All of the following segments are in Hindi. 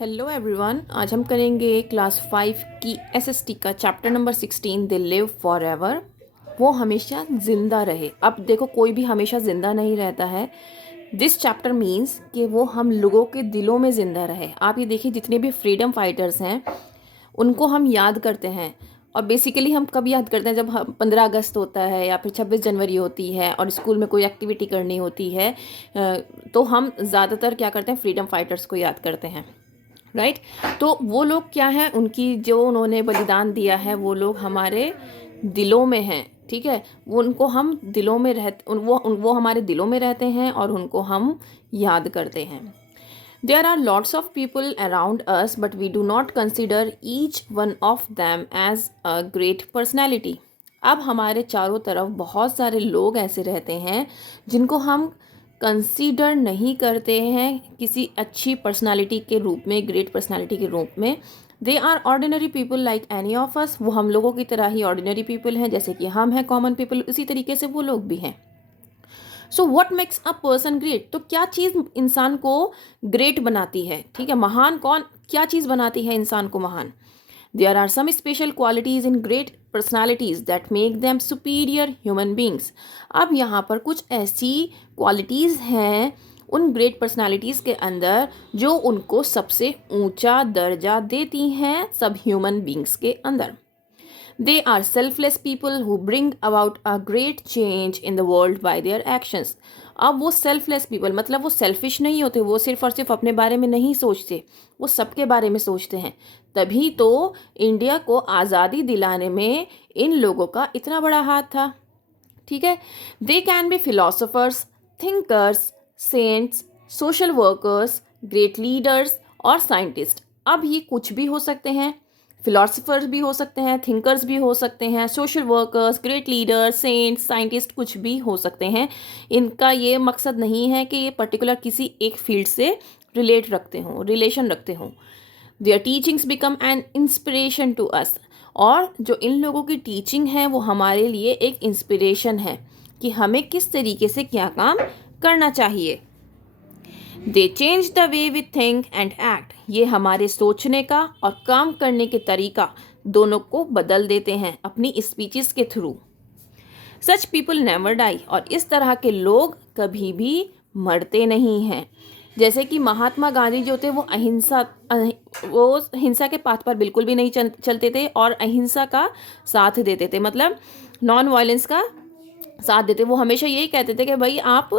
हेलो एवरीवन, आज हम करेंगे क्लास 5 की एसएसटी का chapter number 16 they live for ever. वो हमेशा ज़िंदा रहे। अब देखो, कोई भी हमेशा ज़िंदा नहीं रहता है। दिस चैप्टर मीन्स कि वो हम लोगों के दिलों में ज़िंदा रहे। आप ये देखिए, जितने भी फ्रीडम फाइटर्स हैं उनको हम याद करते हैं। और बेसिकली हम कब याद करते हैं? जब हम 15 अगस्त होता है या फिर 26 जनवरी होती है और स्कूल में कोई एक्टिविटी करनी होती है, तो हम ज़्यादातर क्या करते हैं? फ्रीडम फाइटर्स को याद करते हैं, राइट। तो वो लोग क्या हैं, उनकी जो उन्होंने बलिदान दिया है वो लोग हमारे दिलों में हैं, ठीक है। वो उनको हम दिलों में वो हमारे दिलों में रहते हैं और उनको हम याद करते हैं। There are lots of people around us but we do not consider each one of them as a great personality. अब हमारे चारों तरफ बहुत सारे लोग ऐसे रहते हैं जिनको हम कंसीडर नहीं करते हैं किसी अच्छी पर्सनालिटी के रूप में, ग्रेट पर्सनालिटी के रूप में। They are ordinary people like any of us. वो हम लोगों की तरह ही ऑर्डिनरी पीपल हैं, जैसे कि हम हैं कॉमन पीपल, उसी तरीके से वो लोग भी हैं। So what makes a person great? तो क्या चीज़ इंसान को ग्रेट बनाती है, ठीक है, महान कौन, क्या चीज़ बनाती है इंसान को महान? There are some special qualities in great personalities that make them superior human beings. अब यहाँ पर कुछ ऐसी क्वालिटीज़ हैं उन ग्रेट पर्सनालिटीज़ के अंदर जो उनको सबसे ऊंचा दर्जा देती हैं सब ह्यूमन बींग्स के अंदर। They are selfless people who bring about a great change in the world by their actions. अब वो सेल्फलेस पीपल मतलब वो सेल्फिश नहीं होते, वो सिर्फ और सिर्फ अपने बारे में नहीं सोचते, वो सबके बारे में सोचते हैं। तभी तो इंडिया को आज़ादी दिलाने में इन लोगों का इतना बड़ा हाथ था, ठीक है। They can be philosophers, thinkers, saints, social workers, great leaders और साइंटिस्ट। अब ये कुछ भी हो सकते हैं, फिलोसफर्स भी हो सकते हैं, थिंकर्स भी हो सकते हैं, social workers, great leaders, saints, scientist, कुछ भी हो सकते हैं। इनका ये मकसद नहीं है कि ये पर्टिकुलर किसी एक फील्ड से रिलेशन रखते हों। Their teachings become an inspiration to us. और जो इन लोगों की टीचिंग है वो हमारे लिए एक इंस्पिरेशन है कि हमें किस तरीके से क्या काम करना चाहिए। They change the way we think and act. ये हमारे सोचने का और काम करने के तरीका दोनों को बदल देते हैं अपनी स्पीचेस के through. Such people never die. और इस तरह के लोग कभी भी मरते नहीं हैं। जैसे कि महात्मा गांधी जो थे वो वो हिंसा के पाथ पर बिल्कुल भी नहीं चलते थे और अहिंसा का साथ देते थे, मतलब नॉन वायलेंस का साथ देते। वो हमेशा यही कहते थे कि भाई आप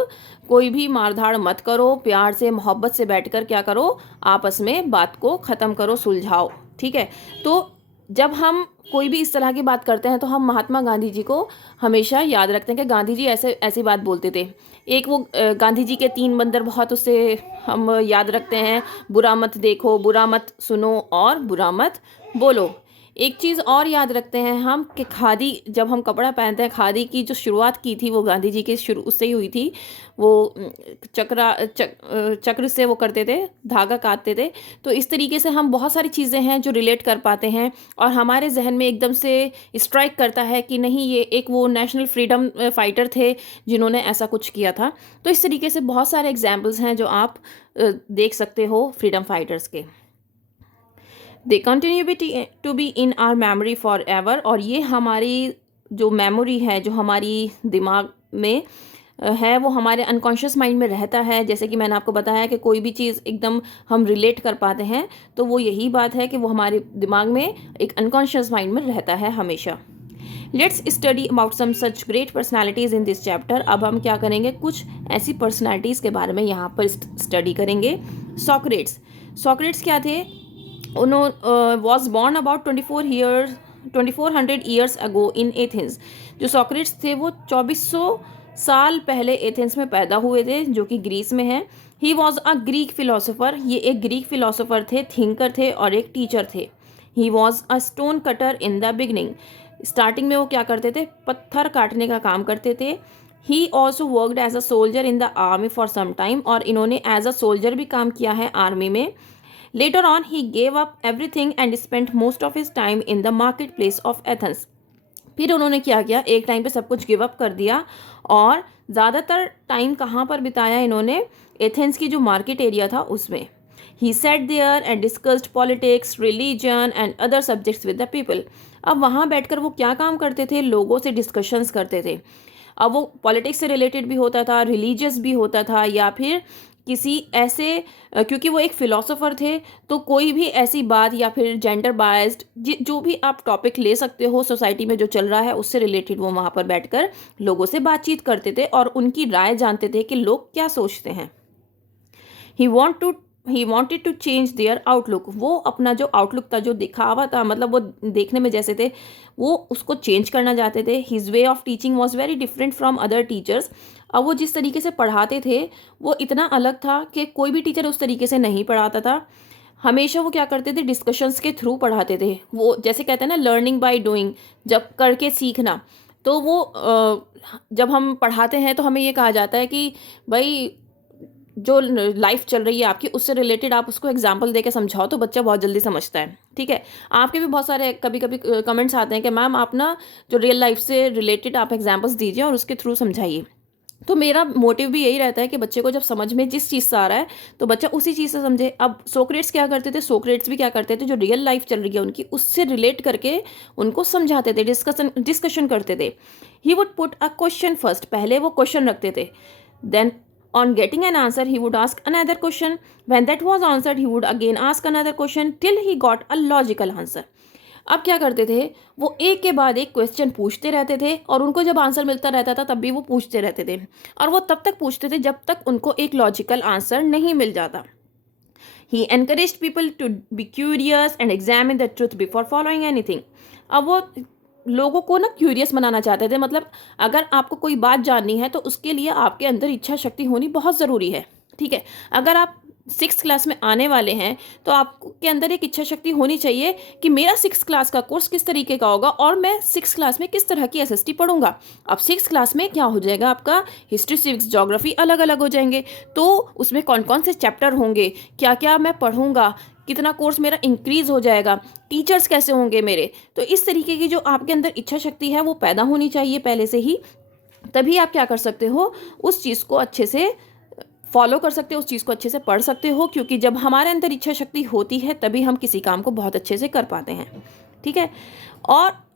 कोई भी मारधाड़ मत करो, प्यार से मोहब्बत से बैठकर क्या करो, आपस में बात को ख़त्म करो, सुलझाओ, ठीक है। तो जब हम कोई भी इस तरह की बात करते हैं तो हम महात्मा गांधी जी को हमेशा याद रखते हैं कि गांधी जी ऐसी बात बोलते थे। एक वो गांधी जी के 3 बंदर बहुत उससे हम याद रखते हैं, बुरा मत देखो, बुरा मत सुनो और बुरा मत बोलो। एक चीज़ और याद रखते हैं हम कि खादी, जब हम कपड़ा पहनते हैं, खादी की जो शुरुआत की थी वो गांधी जी के शुरू उससे ही हुई थी। वो चक्र से वो करते थे, धागा काटते थे। तो इस तरीके से हम बहुत सारी चीज़ें हैं जो रिलेट कर पाते हैं और हमारे जहन में एकदम से स्ट्राइक करता है कि नहीं, ये एक वो नेशनल फ्रीडम फाइटर थे जिन्होंने ऐसा कुछ किया था। तो इस तरीके से बहुत सारे एग्जाम्पल्स हैं जो आप देख सकते हो फ्रीडम फाइटर्स के। They continue to be in our memory forever. और ये हमारी जो मेमोरी है, जो हमारी दिमाग में है, वो हमारे अनकॉन्शियस माइंड में रहता है। जैसे कि मैंने आपको बताया कि कोई भी चीज़ एकदम हम रिलेट कर पाते हैं, तो वो यही बात है कि वो हमारे दिमाग में एक अनकॉन्शियस माइंड में रहता है हमेशा। Let's study about some such great personalities in this chapter. अब हम क्या करेंगे, कुछ ऐसी पर्सनैलिटीज़ के बारे में यहाँ पर स्टडी करेंगे। सॉक्रेट्स क्या थे? Was born about 2400 years ago in Athens. जो सॉक्रेट्स थे वो 2400 साल पहले एथेंस में पैदा हुए थे, जो कि ग्रीस में है। He was a Greek philosopher. ये एक ग्रीक फिलोसोफर थे, थिंकर थे और एक टीचर थे। He was a stone cutter in the beginning. Starting में वो क्या करते थे? पत्थर काटने का काम करते थे। He also worked as a soldier in the army for some time. और इन्होंने एज अ सोल्जर भी काम किया है आर्मी में। Later on, he gave up everything and spent most of his time in the marketplace of Athens. फिर उन्होंने क्या किया, एक टाइम पे सब कुछ गिव अप कर दिया और ज़्यादातर टाइम कहाँ पर बिताया इन्होंने? एथेंस की जो मार्केट एरिया था उसमें। ही sat there and discussed politics, religion and other subjects with the people. अब वहाँ बैठकर वो क्या काम करते थे, लोगों से डिस्कशंस करते थे। अब वो पॉलिटिक्स से रिलेटेड भी होता था, रिलीजियस भी होता था, या फिर किसी ऐसे क्योंकि वो एक फ़िलासफ़र थे, तो कोई भी ऐसी बात या फिर जेंडर बायस्ड जो भी आप टॉपिक ले सकते हो सोसाइटी में जो चल रहा है उससे रिलेटेड वो वहाँ पर बैठकर लोगों से बातचीत करते थे और उनकी राय जानते थे कि लोग क्या सोचते हैं। He wanted to change their outlook, वो अपना जो आउटलुक था, जो दिखावा था, मतलब वो देखने में जैसे थे, वो उसको चेंज करना चाहते थे। His way of teaching was very different from other teachers. अब वो जिस तरीके से पढ़ाते थे वो इतना अलग था कि कोई भी टीचर उस तरीके से नहीं पढ़ाता था। हमेशा वो क्या करते थे, डिस्कशंस के थ्रू पढ़ाते थे। वो जैसे कहते हैं ना, लर्निंग बाय डूइंग, जब करके सीखना। तो वो जब हम पढ़ाते हैं तो हमें ये कहा जाता है कि भाई जो लाइफ चल रही है आपकी उससे रिलेटेड आप उसको एग्जाम्पल देके समझाओ तो बच्चा बहुत जल्दी समझता है। ठीक है, आपके भी बहुत सारे कभी कभी कमेंट्स आते हैं कि मैम आप ना जो रियल लाइफ से रिलेटेड आप एग्जाम्पल्स दीजिए और उसके थ्रू समझाइए। तो मेरा मोटिव भी यही रहता है कि बच्चे को जब समझ में जिस चीज़ से आ रहा है तो बच्चा उसी चीज़ से समझे। अब सोक्रेट्स क्या करते थे, सोक्रेट्स भी क्या करते थे, जो रियल लाइफ चल रही है उनकी उससे रिलेट करके उनको समझाते थे, डिस्कशन करते थे। He would put a question first, पहले वो क्वेश्चन रखते थे। Then on getting an answer he would ask another question. When that was answered he would again ask another question till he got a logical answer. अब क्या करते थे, वो एक के बाद एक क्वेश्चन पूछते रहते थे और उनको जब आंसर मिलता रहता था तब भी वो पूछते रहते थे, और वो तब तक पूछते थे जब तक उनको एक लॉजिकल आंसर नहीं मिल जाता। He encouraged people to be curious and examine the truth before following anything. अब वो लोगों को ना क्यूरियस बनाना चाहते थे, मतलब अगर आपको कोई बात जाननी है तो उसके लिए आपके अंदर इच्छा शक्ति होनी बहुत ज़रूरी है। ठीक है, अगर आप 6th क्लास में आने वाले हैं तो आपके अंदर एक इच्छा शक्ति होनी चाहिए कि मेरा 6th क्लास का कोर्स किस तरीके का होगा और मैं 6th क्लास में किस तरह की एसएसटी पढ़ूंगा। अब 6th क्लास में क्या हो जाएगा, आपका हिस्ट्री, सिविक्स, ज्योग्राफी अलग अलग हो जाएंगे, तो उसमें कौन कौन से चैप्टर होंगे, क्या क्या मैं पढ़ूंगा, कितना कोर्स मेरा इंक्रीज़ हो जाएगा, टीचर्स कैसे होंगे मेरे। तो इस तरीके की जो आपके अंदर इच्छा शक्ति है वो पैदा होनी चाहिए पहले से ही, तभी आप क्या कर सकते हो, उस चीज़ को अच्छे से फॉलो कर सकते हो, उस चीज़ को अच्छे से पढ़ सकते हो। क्योंकि जब हमारे अंदर इच्छा शक्ति होती है तभी हम किसी काम को बहुत अच्छे से कर पाते हैं। ठीक है, और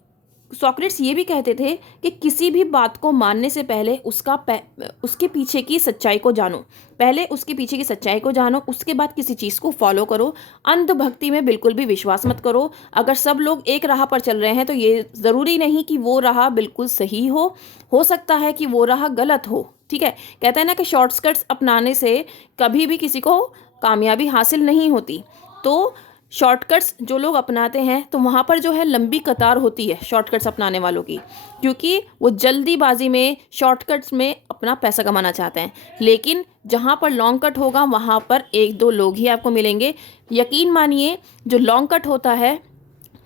सोक्रेट्स ये भी कहते थे कि किसी भी बात को मानने से पहले उसके पीछे की सच्चाई को जानो, पहले उसके पीछे की सच्चाई को जानो, उसके बाद किसी चीज़ को फॉलो करो। अंधभक्ति में बिल्कुल भी विश्वास मत करो। अगर सब लोग एक राह पर चल रहे हैं तो ये ज़रूरी नहीं कि वो राह बिल्कुल सही हो सकता है कि वो राह गलत हो। ठीक है, कहते हैं ना कि शॉर्टकट्स अपनाने से कभी भी किसी को कामयाबी हासिल नहीं होती। तो शॉर्टकट्स जो लोग अपनाते हैं तो वहाँ पर जो है लंबी कतार होती है शॉर्टकट्स अपनाने वालों की, क्योंकि वो जल्दीबाजी में शॉर्टकट्स में अपना पैसा कमाना चाहते हैं। लेकिन जहाँ पर लॉन्ग कट होगा वहाँ पर 1-2 लोग ही आपको मिलेंगे। यकीन मानिए, जो लॉन्ग कट होता है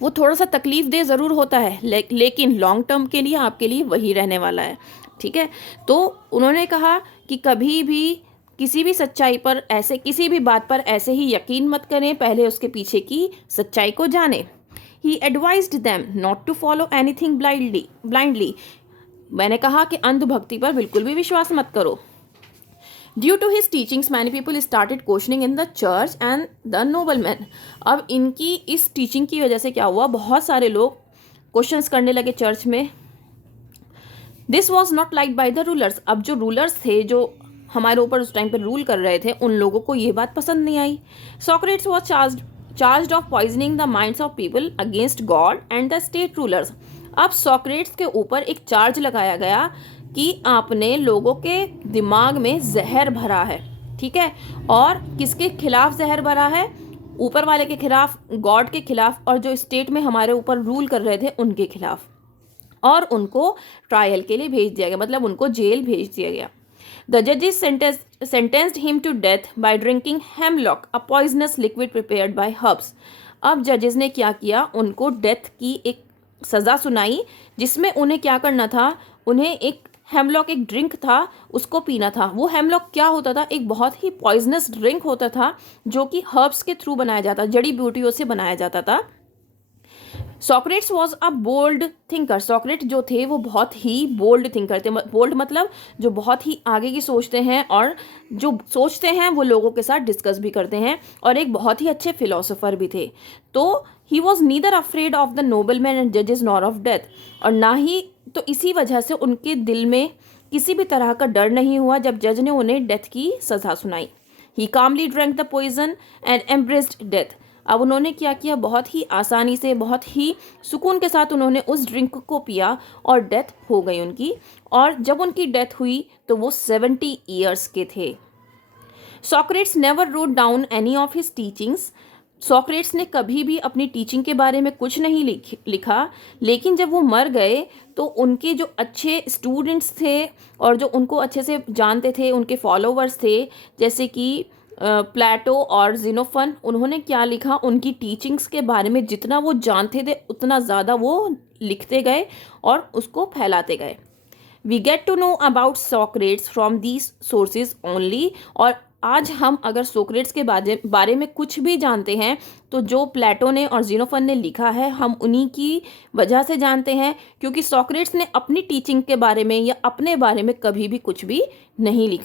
वो थोड़ा सा तकलीफ दे ज़रूर होता है, लेकिन लॉन्ग टर्म के लिए आपके लिए वही रहने वाला है। ठीक है, तो उन्होंने कहा कि कभी भी किसी भी सच्चाई पर ऐसे, किसी भी बात पर ऐसे ही यकीन मत करें, पहले उसके पीछे की सच्चाई को जानें। He advised them not to follow anything blindly. मैंने कहा कि अंधभक्ति पर बिल्कुल भी विश्वास मत करो। Due to his teachings many people started questioning in the church and the nobleman. अब इनकी इस टीचिंग की वजह से क्या हुआ, बहुत सारे लोग क्वेश्चंस करने लगे चर्च में। This was not like by the rulers. अब जो रूलर्स थे, जो हमारे ऊपर उस टाइम पर रूल कर रहे थे, उन लोगों को ये बात पसंद नहीं आई। Socrates was charged of poisoning the minds of people against God and the state rulers. अब सोक्रेट्स के ऊपर एक चार्ज लगाया गया कि आपने लोगों के दिमाग में जहर भरा है। ठीक है, और किसके खिलाफ जहर भरा है, ऊपर वाले के खिलाफ, गॉड के खिलाफ, और जो स्टेट में हमारे ऊपर रूल कर रहे थे उनके खिलाफ, और उनको ट्रायल के लिए भेज दिया गया, मतलब उनको जेल भेज दिया गया। The judges sentenced him to death by drinking hemlock, a poisonous liquid prepared by herbs. अब जजेस ने क्या किया, उनको डेथ की एक सज़ा सुनाई, जिसमें उन्हें क्या करना था, उन्हें एक हेमलॉक, एक ड्रिंक था, उसको पीना था। वो हेमलॉक क्या होता था, एक बहुत ही पॉइजनस ड्रिंक होता था जो कि हर्ब्स के थ्रू बनाया जाता, जड़ी बूटियों से बनाया जाता था। Socrates was a bold thinker. Socrates जो थे वो बहुत ही बोल्ड थिंकर थे। बोल्ड मतलब जो बहुत ही आगे की सोचते हैं, और जो सोचते हैं वो लोगों के साथ डिस्कस भी करते हैं, और एक बहुत ही अच्छे फिलोसोफर भी थे। तो he was neither afraid of the noble man and जजेस नॉर ऑफ डेथ। और ना ही, तो इसी वजह से उनके दिल में किसी भी तरह का डर नहीं हुआ जब जज ने उन्हें डेथ की सज़ा सुनाई। He calmly drank the poison and embraced death. अब उन्होंने क्या किया, बहुत ही आसानी से, बहुत ही सुकून के साथ उन्होंने उस ड्रिंक को पिया और डेथ हो गई उनकी। और जब उनकी डेथ हुई तो वो 70 ईयर्स के थे। Socrates never wrote down any of his teachings. Socrates ने कभी भी अपनी टीचिंग के बारे में कुछ नहीं लिखा, लेकिन जब वो मर गए तो उनके जो अच्छे स्टूडेंट्स थे और जो उनको अच्छे से जानते थे, उनके फॉलोवर्स थे, जैसे कि प्लेटो और ज़िनोफन, उन्होंने क्या लिखा, उनकी टीचिंग्स के बारे में जितना वो जानते थे उतना ज़्यादा वो लिखते गए और उसको फैलाते गए। We get to know about Socrates from these sources only. और आज हम अगर सोक्रेट्स के बारे में कुछ भी जानते हैं तो जो प्लेटो ने और ज़िनोफन ने लिखा है हम उन्हीं की वजह से जानते हैं, क्योंकि सॉक्रेट्स ने अपनी टीचिंग के बारे में या अपने बारे में कभी भी कुछ भी नहीं लिखा।